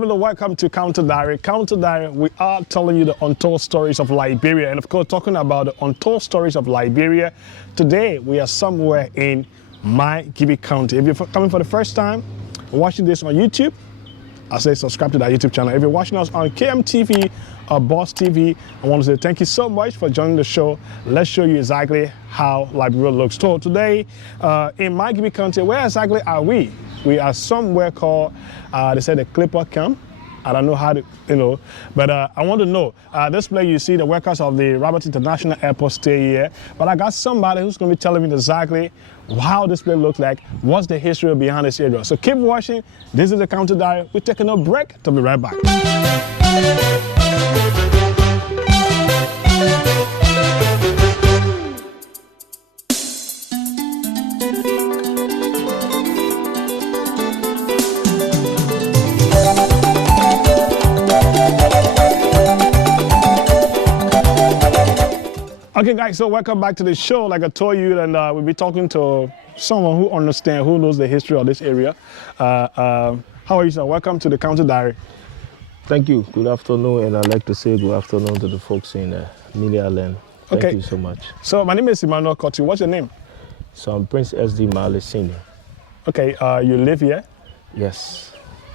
gentlemen, welcome to Counter Diary. Counter Diary, we are telling you the untold stories of Liberia, and of course, talking about the untold stories of Liberia. Today, we are somewhere in Margibi County. If you're coming for the first time, watching this on YouTube, I say subscribe to that YouTube channel. If you're watching us on KMTV or Boss TV, I want to say thank you so much for joining the show. Let's show you exactly how Liberia looks. So today, in Margibi County, where exactly are we? We are somewhere called, they said the Clipper Camp. I don't know how to, but I want to know. This place you see the workers of the Rabat International Airport stay here. But I got somebody who's going to be telling me exactly how this place looks like, what's the history behind this area. So keep watching. This is the Counter Diary. We're taking a break to be right back. Okay, guys, so welcome back to the show. Like I told you, and we'll be talking to someone who understands, who knows the history of this area. How are you, sir? Welcome to the Counter Diary. Thank you. Good afternoon, and I'd like to say good afternoon to the folks in Media Land. Thank you so much. So my name is Emmanuel Kotti. What's your name? So I'm Prince S.D. Male Senior. Okay, you live here? Yes.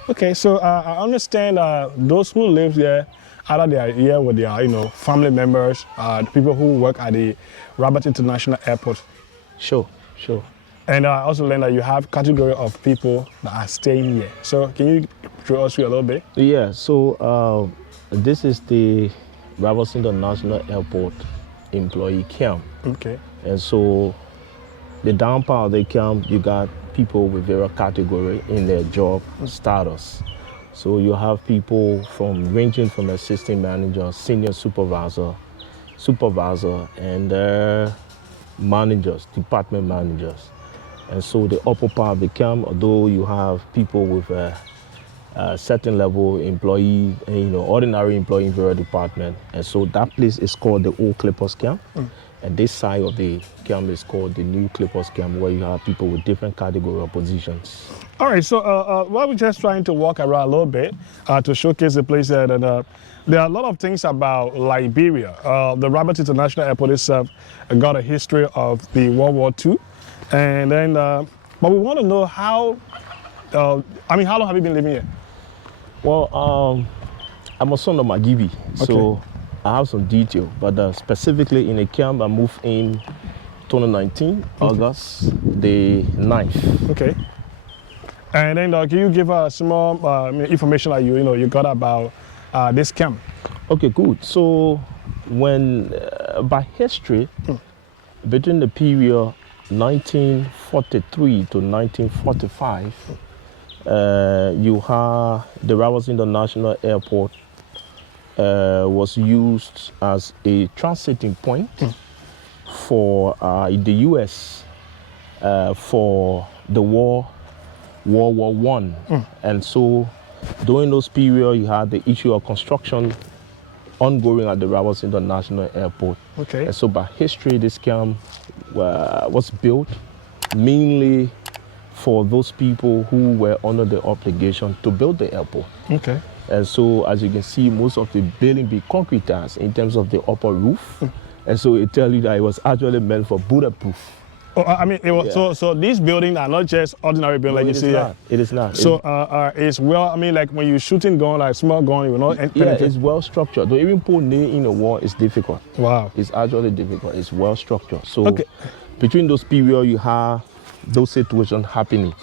Okay, so I understand those who live here, either they are here with their, family members, the people who work at the Rabat International Airport. Sure. And I also learned that you have category of people that are staying here. So can you show us a little bit? Yeah, so this is the Rabat International Airport employee camp. Okay. And so the down part of the camp, you got people with various category in their job status. So you have people ranging from assistant manager, senior supervisor, and managers, department managers. And so the upper part of the camp, although you have people with a certain level employee, ordinary employee in various department. And so that place is called the old Clippers camp. And this side of the camp is called the new Clippers camp, where you have people with different category of positions. All right, so we're just trying to walk around a little bit to showcase the place there. And there are a lot of things about Liberia. The Rabat International Airport itself got a history of the World War II. And then, but we want to know how long have you been living here? Well, I'm a son of Margibi, so I have some detail. But specifically in the camp, I moved in 2019, August the 9th. Okay. And then can you give us some more information that you got about this camp? Okay, good. So when by history, between the period 1943 to 1945, you have the Rabat International Airport was used as a transiting point for the U.S. For the World War I. And so during those periods, you had the issue of construction ongoing at the Rabat International Airport. Okay. And so by history, this camp was built mainly for those people who were under the obligation to build the airport. Okay. And so, as you can see, most of the building be concretized in terms of the upper roof. And so it tells you that it was actually meant for bulletproof. Oh, it was, so these buildings are not just ordinary buildings like you see here. It is not. So it's like when you're shooting gun, like small gun, you know. It's well structured. Though even put nail in a wall is difficult. Wow. It's actually difficult. It's well structured. So between those periods, you have those situations happening.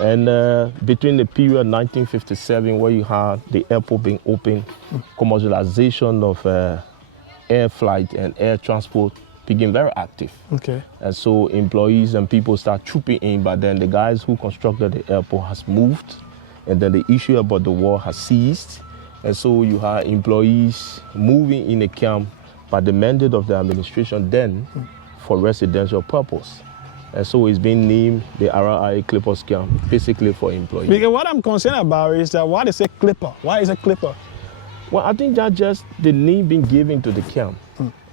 And between the period 1957, where you had the airport being open, commercialization of air flight and air transport became very active. Okay. And so employees and people start trooping in, but then the guys who constructed the airport has moved, and then the issue about the war has ceased. And so you have employees moving in the camp by the mandate of the administration then for residential purpose. And so it's been named the RI Clippers camp, basically for employees. Because what I'm concerned about is that why they say Clipper? Why is it Clipper? Well, I think that's just the name being given to the camp.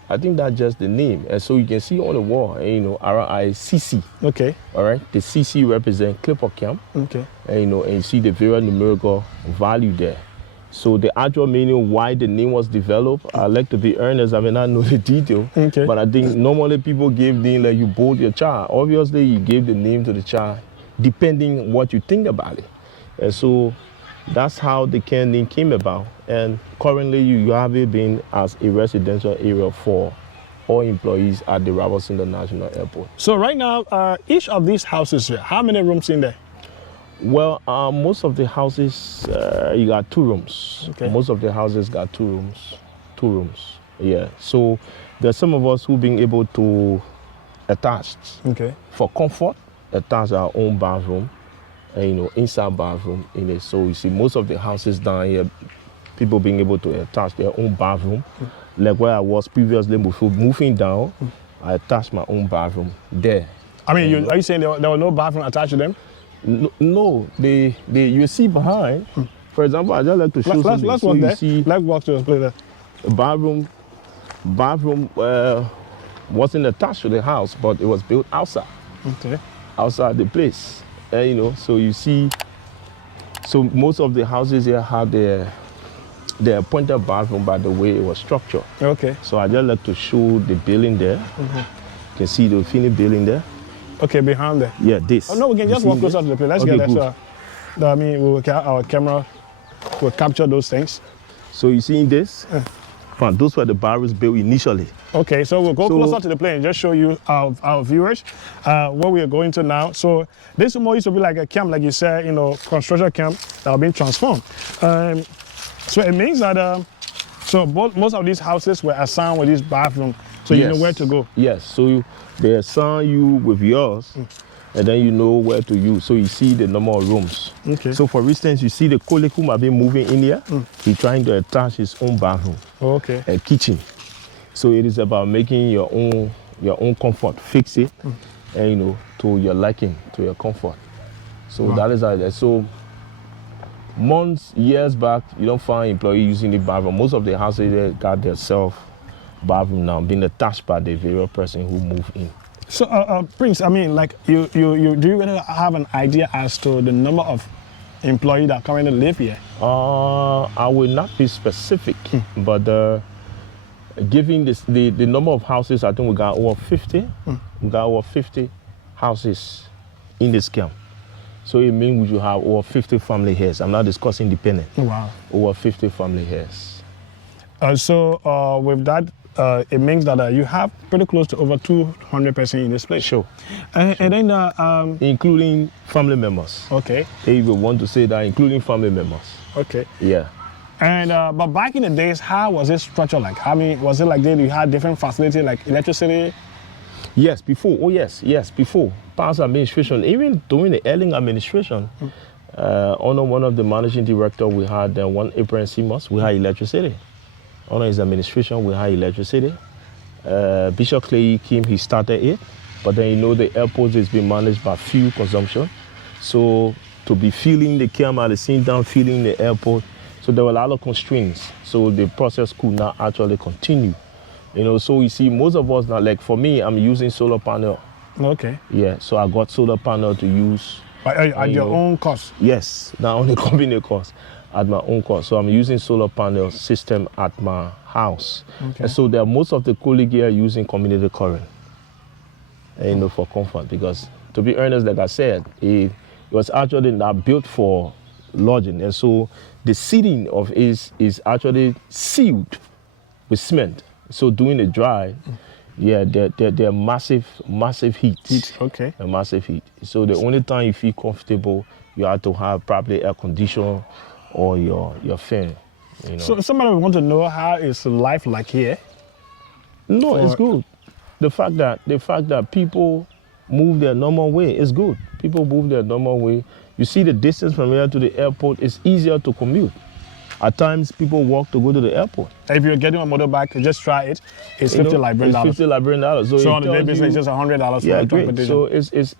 I think that's just the name. And so you can see on the wall, around CC. Okay. All right. The CC represent Clipper Camp. Okay. And, and you see the very numerical value there. So the actual meaning why the name was developed, I like to be earnest. I may not know the detail. Okay. But I think normally people give name like you bold your child. Obviously, you gave the name to the child depending what you think about it. And so that's how the camp name came about. And currently, you have it been as a residential area for all employees at the Robertson International Airport. So right now, each of these houses here, how many rooms in there? Well, most of the houses, you got 2 rooms. Okay. Most of the houses got 2 rooms. 2 rooms, yeah. So there's some of us who being able to attach, for comfort, attach our own bathroom, and, inside bathroom in it. So you see most of the houses down here, people being able to attach their own bathroom. Like where I was previously before moving down, I attached my own bathroom there. I mean, are you saying there was no bathroom attached to them? No, you see behind. For example, I just like to show something. Let's walk there. See let's walk to the place there. The bathroom wasn't attached to the house, but it was built outside. Okay. Outside the place. So you see, so most of the houses here have their appointed bathroom by the way it was structured. Okay. So I just like to show the building there. You can see the finished building there. Okay, behind there. Yeah, this. Oh no, we can just walk closer to the place. Let's get there. So, I mean, our camera will capture those things. So you see this? Those were the barrels built initially. Okay, so we'll go closer to the plane and just show you our viewers what we are going to now. So this more used to be like a camp, like you said, construction camp that are being transformed. So it means that most of these houses were assigned with this bathroom, so you know where to go. Yes, so they assign you with yours, and then you know where to use. So you see the number of rooms. Okay. So for instance, you see the colleague who might be moving in here, he's trying to attach his own bathroom. Okay. And kitchen. So it is about making your own comfort, fix it, and to your liking, to your comfort. So that is how it is. So years back, you don't find employees using the bathroom. Most of the houses they got their self bathroom now being attached by the various person who moved in. So Prince, I mean, like you do you really have an idea as to the number of employees that currently live here? I will not be specific, but given the number of houses, I think we got over 50. We got over 50 houses in this camp. So it means we should have over 50 family heads. I'm not discussing dependent. Wow. Over 50 family heads. So with that, it means that you have pretty close to over 200 persons in this place. Sure. And then including family members. Okay. They even want to say that including family members. Okay. Yeah. And but back in the days, how was it structured like? I mean, was it like you had different facilities like electricity? Yes, before. Oh yes, before. Past administration, even during the Erling administration, under one of the managing director, we had one April Simmons, we had electricity. Under his administration, we had electricity. Bishop Clay came, he started it, but then the airport is being managed by fuel consumption. So to be filling the camp at the same time, filling the airport, so there were a lot of constraints. So the process could not actually continue. So you see, most of us now, like for me, I'm using solar panel. Okay. Yeah, so I got solar panel to use. At your own cost? Yes, not only company cost, at my own cost. So I'm using solar panel system at my house. Okay. And so most of the colleagues here are using community current, for comfort. Because to be honest, like I said, it was actually not built for lodging. And so the seating of it is actually sealed with cement. So during the dry, they're massive heat. Okay. A massive heat. So the only time you feel comfortable, you have to have probably air conditioner or your fan. So somebody want to know how is life like here? No, it's good. The fact that people move their normal way is good. People move their normal way. You see the distance from here to the airport is easier to commute. At times, people walk to go to the airport. If you're getting a motorbike, just try it. It's $50 Liberian dollars. $50 Liberian dollars. So on the day basis, it's just $100 for the transportation. So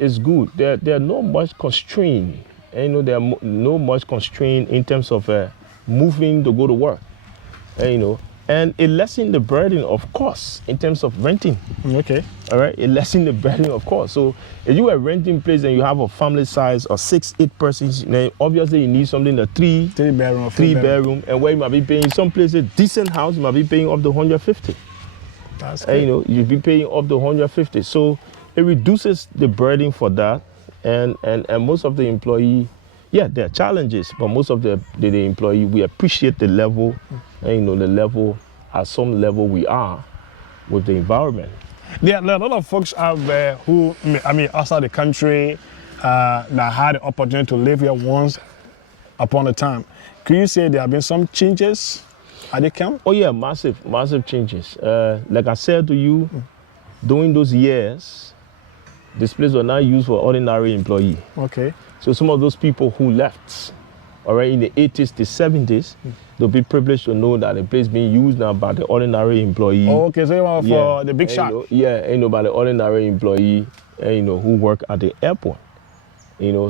it's good. There are no much constraint. There are no much constraint in terms of moving to go to work. And it lessened the burden, of course, in terms of renting. Okay. All right, it lessened the burden, of course. So if you are renting place and you have a family size of 6, 8 persons, then obviously you need something a three bedroom, and where you might be paying some places decent house, you might be paying up to 150. That's good. And, you'll be paying up to 150. So it reduces the burden for that, and most of the employee, yeah, there are challenges, but most of the employee, we appreciate the level, and, the level, at some level we are with the environment. There are a lot of folks out there who, outside the country, that had the opportunity to live here once upon a time. Could you say there have been some changes at the camp? Oh yeah, massive changes. Like I said to you, during those years, this place was not used for ordinary employee. Okay. So some of those people who left, already in the 80s, the 70s, they'll be privileged to know that the place being used now by the ordinary employee. Oh, okay, so you want for the big shot. By the ordinary employee, who work at the airport.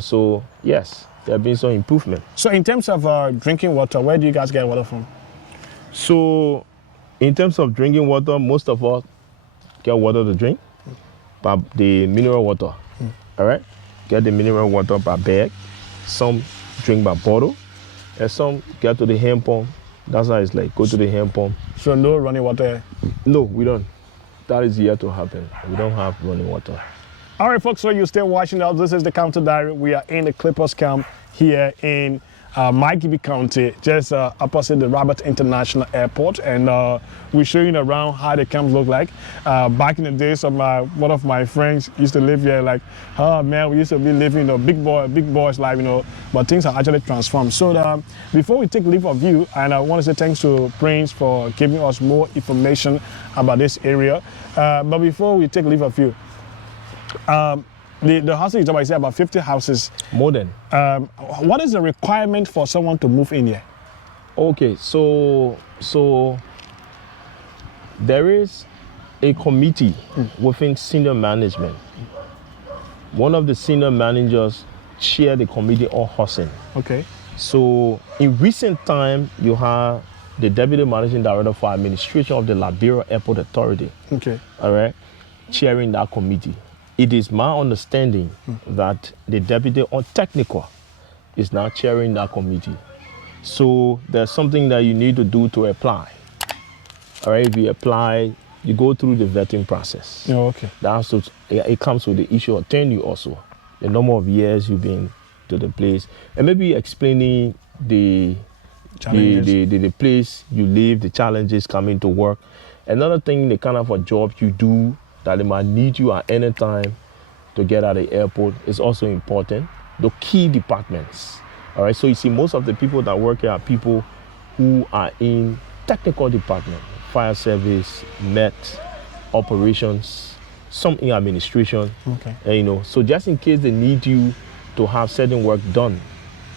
So yes, there have been some improvement. So in terms of drinking water, where do you guys get water from? So in terms of drinking water, most of us get water to drink, by the mineral water. All right, get the mineral water by bag. Some drink by bottle, and some get to the hand pump. That's how it's like, go to the hand pump. So no running water? No, we don't. That is yet to happen. We don't have running water. All right, folks, so you're still watching us. This is the Counter Diary. We are in the Clippers camp here in Margibi County, just opposite the Robert International Airport, and we're showing around how the camps look like. Back in the days of one of my friends used to live here, like, oh man, we used to be living, big boys life, but things are actually transformed. So before we take leave of you, and I want to say thanks to Prince for giving us more information about this area. But before we take leave of you, the housing is about, about 50 houses. More than. What is the requirement for someone to move in here? Okay, so there is a committee within senior management. One of the senior managers chair the committee on housing. Okay. So in recent time, you have the deputy managing director for administration of the Liberia Airport Authority. Okay. All right, chairing that committee. It is my understanding that the deputy on technical is now chairing that committee. So there's something that you need to do to apply. All right, if you apply, you go through the vetting process. Oh, okay. It comes with the issue of tenure also. The number of years you've been to the place. And maybe explaining the place you live, the challenges coming to work. Another thing, the kind of a job you do, that they might need you at any time to get at the airport is also important. The key departments. All right, so you see most of the people that work here are people who are in technical department, fire service, MET, operations, some in administration. Okay. And, so just in case they need you to have certain work done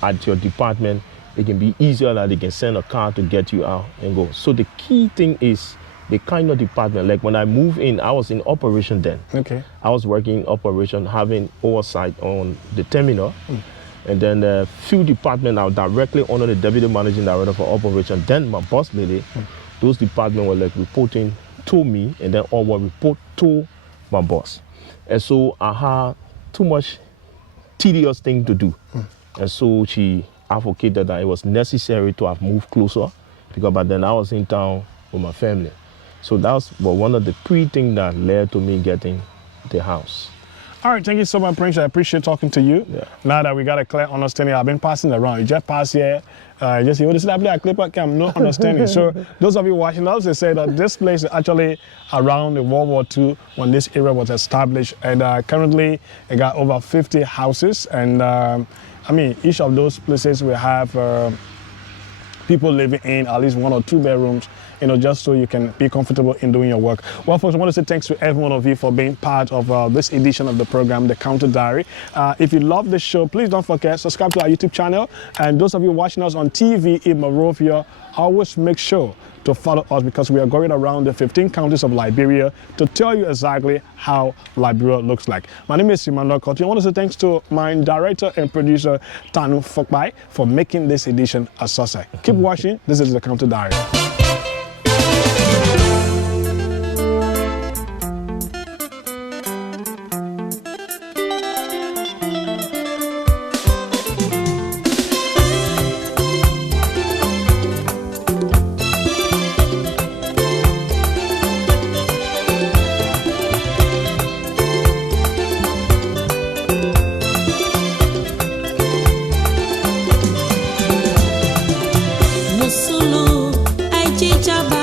at your department, it can be easier that they can send a car to get you out and go. So the key thing is the kind of department. Like when I moved in, I was in operation then. Okay. I was working in operation, having oversight on the terminal. And then a few departments are directly under the deputy managing director for operation. Then my boss lady, those departments were like reporting to me, and then all were report to my boss. And so I had too much tedious thing to do. And so she advocated that it was necessary to have moved closer, because by then I was in town with my family. So that's one of the things that led to me getting the house. All right, thank you so much, Prince. I appreciate talking to you. Yeah. Now that we got a clear understanding, I've been passing around. You just pass here, just say, oh, this is a clipper camp, no understanding. So those of you watching us, they say that this place is actually around the World War II when this area was established. And currently, it got over 50 houses. And each of those places will have people living in at least 1 or 2 bedrooms, just so you can be comfortable in doing your work. Well, folks, I want to say thanks to every one of you for being part of this edition of the program, The Counter Diary. If you love this show, please don't forget, subscribe to our YouTube channel. And those of you watching us on TV in Monrovia, always make sure to follow us, because we are going around the 15 counties of Liberia to tell you exactly how Liberia looks like. My name is Simon Lokoti. I want to say thanks to my director and producer, Tanu Fokbai, for making this edition a success. Keep watching. This is The Counter Diary. Musulu, Aichichaba.